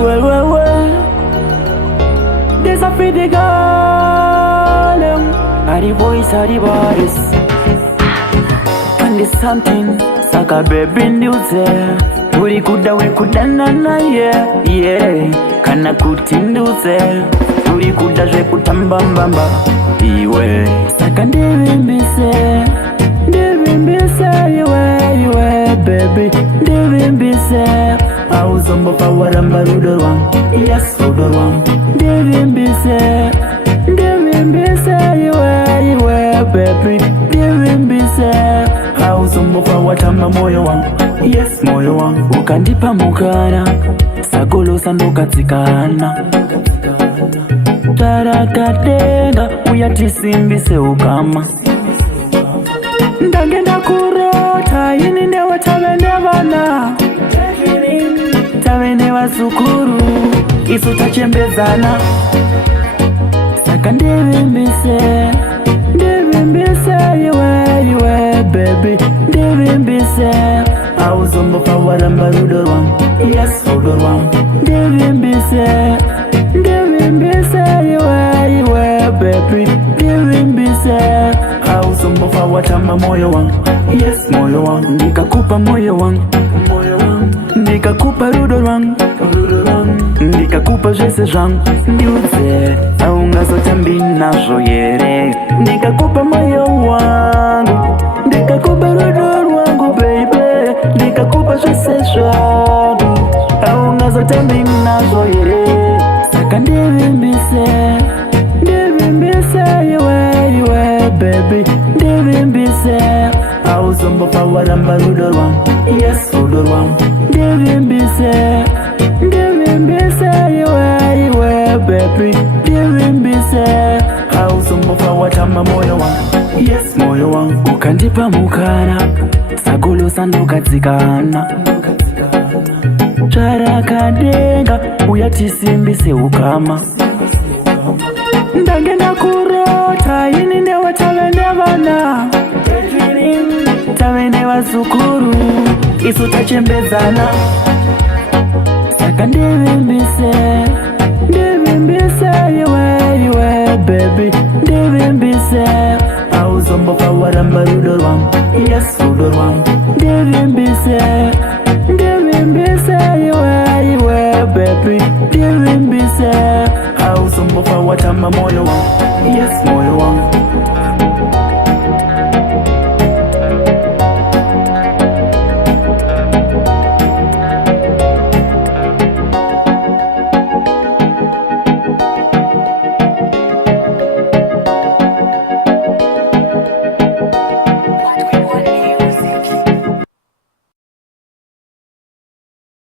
Well. This a pretty girl. Are the voice, are the bodies. And there's something. Saka baby nduze. Uri kuda we kudana na yeah. Kana kutinduze. Uri kuda je kutambambamba. Iwe. Saka ndivimbise. Iwe baby. Ndivimbise. Auzombo pa waramba rudorwang. Yes rudorwang. Ndivimbise. Iwe baby. Ndivimbise. Auzombo pa watama moyo wangu. Yes moyo wangu. Ukandipa mukana. Sagolo sanduka tsikana. Tarakatenga. Uyatisimbise ukama. Ndagenda kurota. Yini newa tavenevana. Tavene wasukuru. Isu tachembezana. Saka ndivimbise. Iwe baby. Ndivimbise. Auzombo pa waramba rudorwang. Yes rudorwang. Ndivimbise. Iwe baby. Ndivimbise. Auzombo pa watama moyo wangu. Yes moyo wangu. Nikakupa moyo wangu. Nikakupa rudorwang. Nikakupa jese jangu. Ndiuze. Aungazote mbinazo yere. Nikakupa moyo wangu. Nikakupa rudorwangu baby. Nikakupa jese jangu. Aungazote mbinazo yere. Saka ndivimbise. Iwe baby. Ndivimbise. Auzombo pa waramba rudorwang. Yes rudorwang. Ndivimbise. Iwe baby. Ndivimbise. Auzombo pa watama moyo wangu. Yes moyo wangu. Ukandipa mukana. Sagolo sanduka tsikana. Tarakadenga. Uyatisimbise ukama. Ndagenda kurota. Yini newa tavenevana. Tavene wasukuru. Isu tachembezana. Saka ndivimbise. Iwe baby. Ndivimbise. Auzombo pa waramba rudorwang. Yes rudorwang. Ndivimbise. Iwe baby. Ndivimbise. Auzombo pa watama moyo wangu. Yes moyo